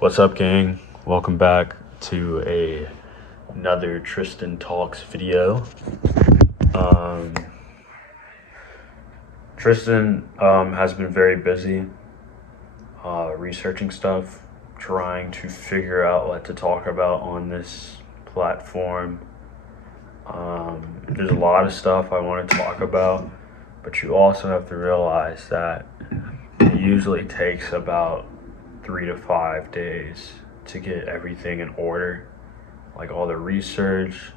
What's up, gang? Welcome back to another Tristan Talks video. Um, Tristan has been very busy researching stuff, trying to figure out what to talk about on this platform. There's a lot of stuff I want to talk about, but you also have to realize that it usually takes about 3 to 5 days to get everything in order, like all the research,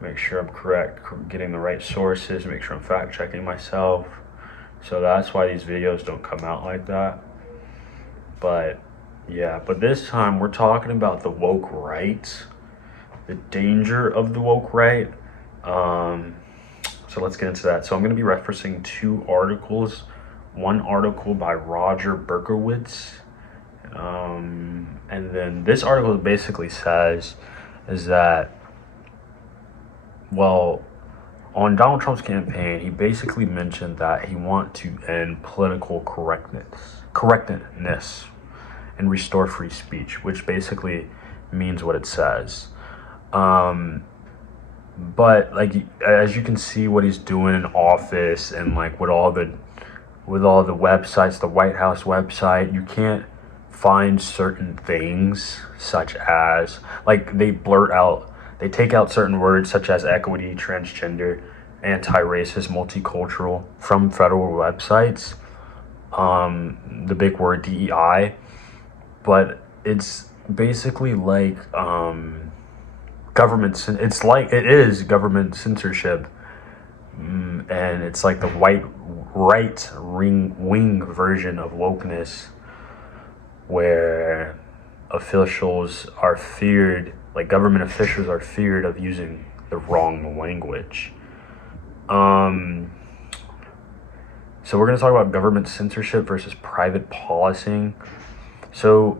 make sure I'm correct, getting the right sources, make sure I'm fact checking myself. So that's why these videos don't come out like that. But this time we're talking about the woke right, the danger of the woke right. So let's get into that. So I'm going to be referencing two articles. One article by Roger Berkowitz. And then this article basically says is that, well, on Donald Trump's campaign, he basically mentioned that he wants to end political correctness and restore free speech, which basically means what it says. But like, as you can see what he's doing in office and like with all the websites, the White House website, you can't find certain things such as, like, they take out certain words such as equity, transgender, anti-racist, multicultural from federal websites. The big word DEI, but it's basically like it is government censorship, and it's like the right wing version of wokeness, where officials are feared, like government officials are feared of using the wrong language. So we're going to talk about government censorship versus private policing. So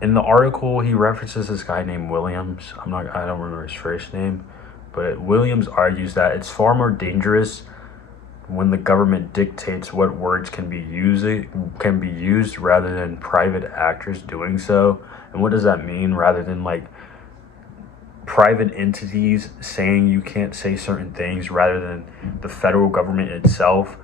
in the article, he references this guy named Williams. I don't remember his first name, but Williams argues that it's far more dangerous when the government dictates what words can be used rather than private actors doing so. And what does that mean? Rather than like private entities saying you can't say certain things, rather than the federal government itself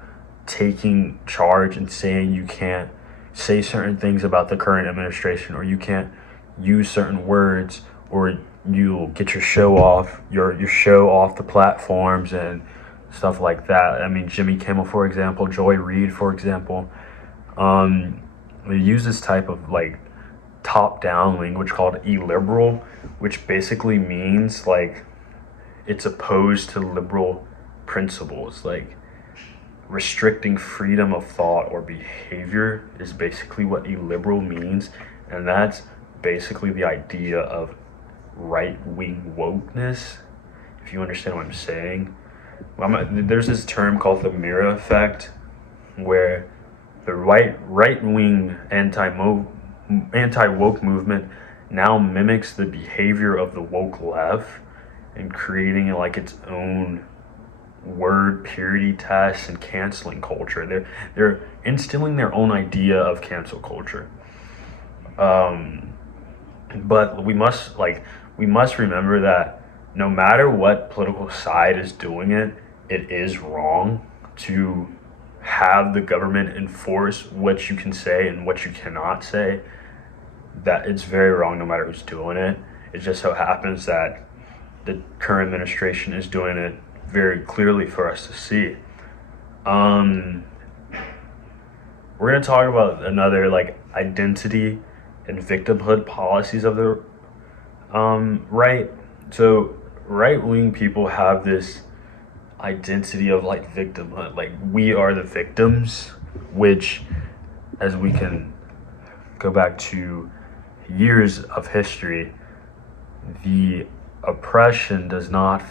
taking charge and saying you can't say certain things about the current administration, or you can't use certain words, or you'll get your show off the platforms and stuff like that. I mean, Jimmy Kimmel, for example, Joy Reid, for example, they use this type of like top-down language called illiberal, which basically means like it's opposed to liberal principles. Like restricting freedom of thought or behavior is basically what illiberal means, and that's basically the idea of right-wing wokeness, if you understand what I'm saying. There's this term called the mirror effect, where the right-wing anti-woke movement now mimics the behavior of the woke left, and creating like its own word purity tests and canceling culture. They're instilling their own idea of cancel culture. But we must remember that no matter what political side is doing it, it is wrong to have the government enforce what you can say and what you cannot say. That it's very wrong no matter who's doing it. It just so happens that the current administration is doing it very clearly for us to see. We're going to talk about another like identity and victimhood policies of the right. So right-wing people have this identity of like victimhood, like we are the victims, which, as we can go back to years of history, the oppression does not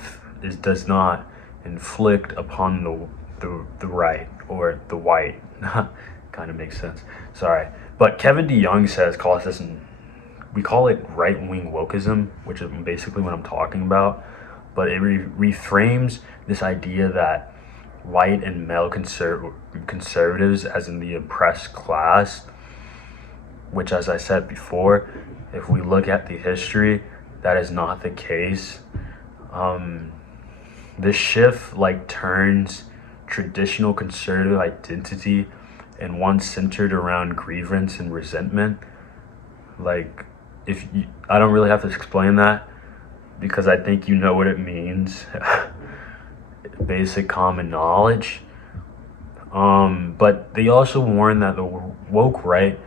inflict upon the right or the white. Kind of makes sense. Sorry, but Kevin DeYoung we call it right-wing wokeism, which is basically what I'm talking about. But it reframes this idea that white and male conservatives, as in the oppressed class, which, as I said before, if we look at the history, that is not the case. This shift like turns traditional conservative identity and one centered around grievance and resentment. Like, I don't really have to explain that because I think you know what it means. Basic common knowledge. But they also warn that the woke right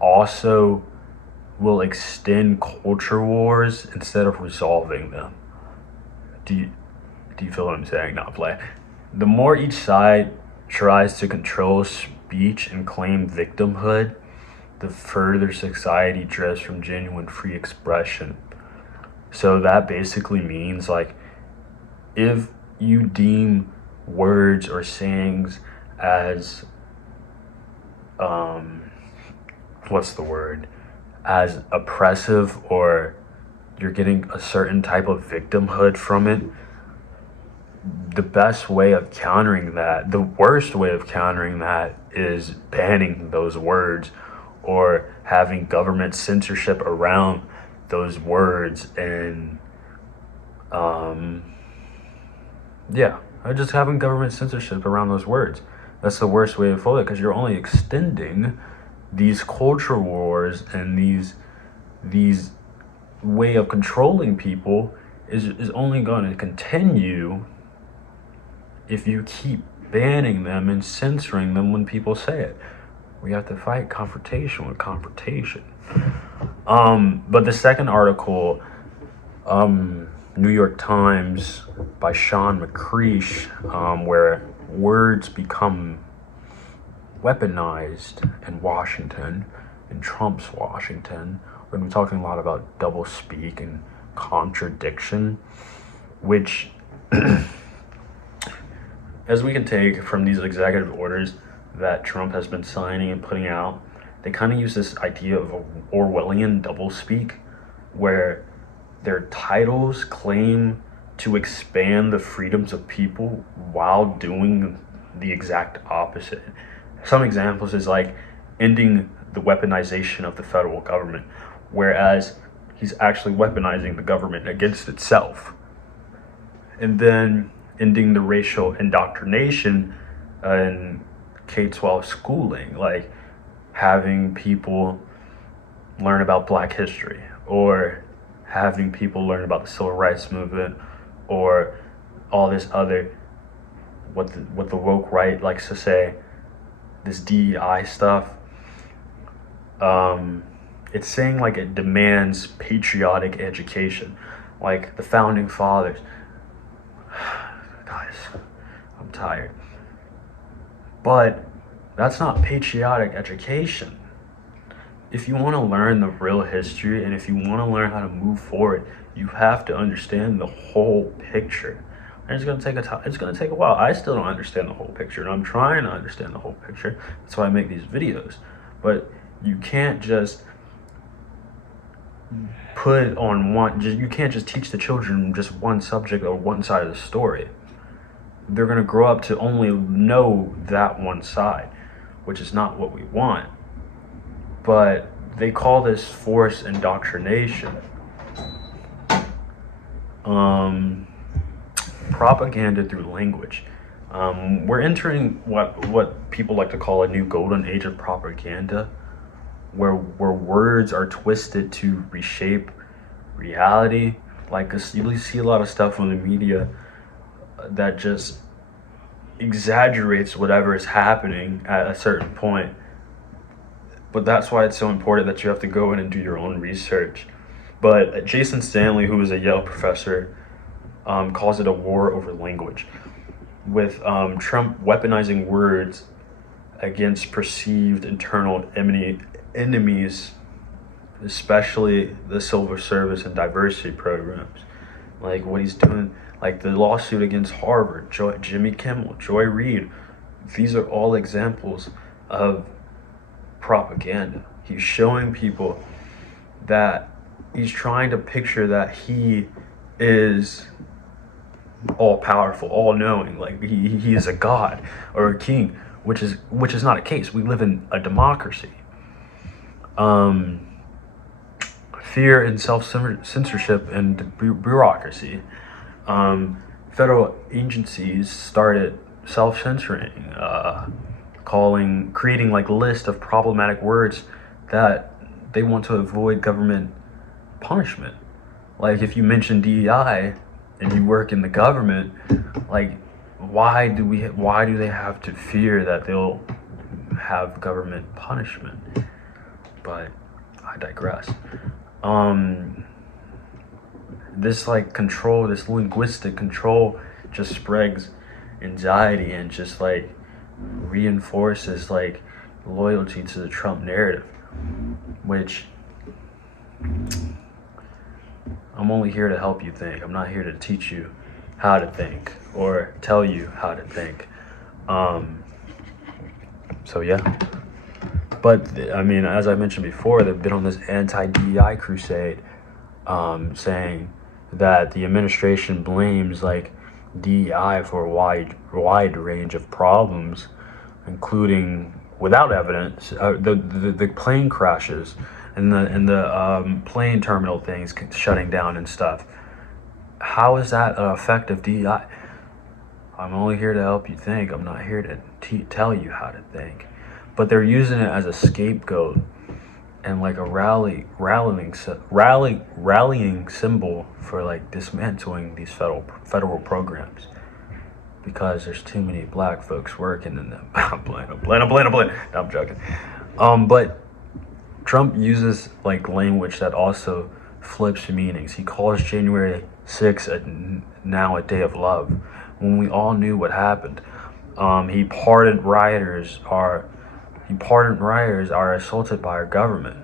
also will extend culture wars instead of resolving them. Do you feel what I'm saying? Not play. The more each side tries to control speech and claim victimhood, the further society drifts from genuine free expression. So that basically means, like, if you deem words or sayings as what's the word, as oppressive, or you're getting a certain type of victimhood from it, the best way of countering that, the worst way of countering that, is banning those words or having government censorship around those words. And just having government censorship around those words. That's the worst way to fold it, because you're only extending these culture wars, and these way of controlling people is only going to continue if you keep banning them and censoring them when people say it. We have to fight confrontation with confrontation. But the second article, New York Times by Sean McCreesh, where words become weaponized in Washington, in Trump's Washington. We're going to be talking a lot about doublespeak and contradiction, which, as we can take from these executive orders that Trump has been signing and putting out, they kind of use this idea of a Orwellian doublespeak, where their titles claim to expand the freedoms of people while doing the exact opposite. Some examples is like ending the weaponization of the federal government, whereas he's actually weaponizing the government against itself. And then ending the racial indoctrination in K-12 schooling, like having people learn about Black history, or having people learn about the civil rights movement, or all this other, what the woke right likes to say, this DEI stuff. It's saying like it demands patriotic education, like the founding fathers. Guys, I'm tired. But that's not patriotic education. If you want to learn the real history, and if you want to learn how to move forward, you have to understand the whole picture. And it's gonna take a while. I still don't understand the whole picture, and I'm trying to understand the whole picture. That's why I make these videos. But you can't just you can't just teach the children just one subject or one side of the story. They're gonna grow up to only know that one side, which is not what we want. But they call this forced indoctrination. Propaganda through language. We're entering what people like to call a new golden age of propaganda, where words are twisted to reshape reality. Like, you see a lot of stuff on the media that just exaggerates whatever is happening at a certain point. But that's why it's so important that you have to go in and do your own research. But Jason Stanley, who is a Yale professor, calls it a war over language, with Trump weaponizing words against perceived internal enemies, especially the civil service and diversity programs. Like what he's doing, like the lawsuit against Harvard, Jimmy Kimmel, Joy Reid. These are all examples of propaganda. He's showing people that he's trying to picture that he is all powerful, all knowing, like he is a god or a king, which is not a case. We live in a democracy. Um, fear and self-censorship and bureaucracy. Federal agencies started self-censoring, creating like list of problematic words that they want to avoid government punishment. Like if you mention DEI and you work in the government, like why do they have to fear that they'll have government punishment? But I digress. This like control, this linguistic control just spreads anxiety and just like reinforces like loyalty to the Trump narrative, which I'm only here to help you think. I'm not here to teach you how to think or tell you how to think. So yeah. But I mean, as I mentioned before, they've been on this anti-DEI crusade, saying that the administration blames like DEI for a wide range of problems, including without evidence, the plane crashes and the plane terminal things shutting down and stuff. How is that an effect of DEI? I'm only here to help you think. I'm not here to tell you how to think. But they're using it as a scapegoat and like a rallying symbol for like dismantling these federal programs because there's too many black folks working in them. I'm playing. No, I'm joking. But Trump uses like language that also flips meanings. He calls January 6th now a day of love when we all knew what happened. Pardoned rioters are assaulted by our government.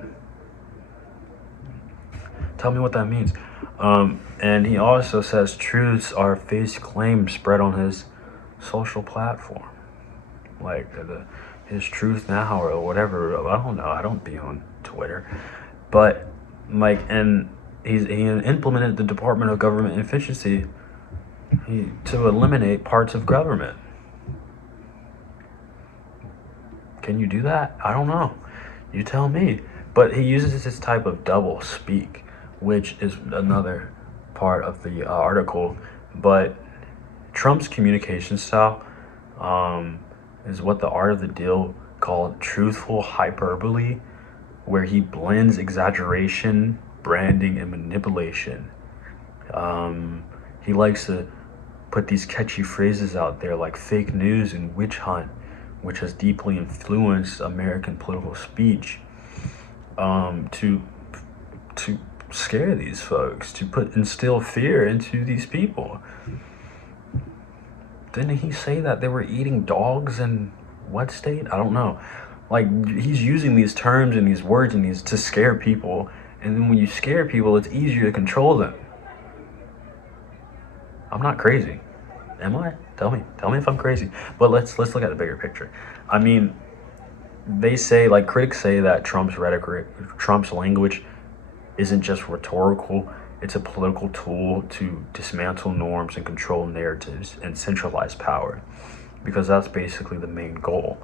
Tell me what that means. And he also says truths are face claims spread on his social platform, like his Truth Now or whatever. I don't know. I don't be on Twitter, but like, and he implemented the Department of Government Efficiency to eliminate parts of government. Can you do that? I don't know. You tell me. But he uses this type of double speak, which is another part of the article. But Trump's communication style is what the art of the deal called truthful hyperbole, where he blends exaggeration, branding, and manipulation. He likes to put these catchy phrases out there like fake news and witch hunt, which has deeply influenced American political speech, to scare these folks, to instill fear into these people. Didn't he say that they were eating dogs in what state? I don't know. Like, he's using these terms and these words and these to scare people, and then when you scare people, it's easier to control them. I'm not crazy. Am I? Tell me if I'm crazy. But let's look at the bigger picture. I mean, they say, like critics say, that Trump's language isn't just rhetorical, it's a political tool to dismantle norms and control narratives and centralize power, because that's basically the main goal.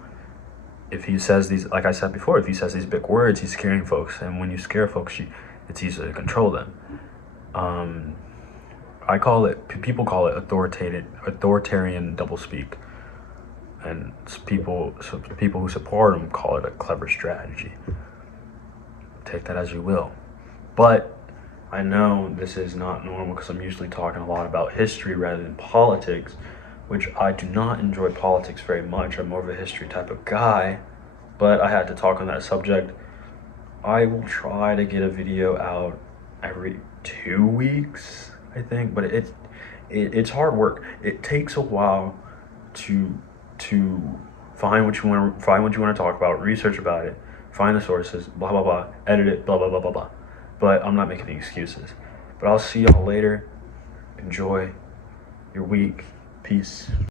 If he says these, like I said before, if he says these big words, he's scaring folks, and when you scare folks, it's easy to control them. People call it authoritarian doublespeak, and people who support him call it a clever strategy. Take that as you will. But I know this is not normal because I'm usually talking a lot about history rather than politics, which I do not enjoy politics very much. I'm more of a history type of guy, but I had to talk on that subject. I will try to get a video out every 2 weeks, I think, but it's hard work. It takes a while to find what you want to talk about, research about it, find the sources, blah blah blah, edit it, blah blah blah blah blah. But I'm not making any excuses. But I'll see y'all later. Enjoy your week. Peace.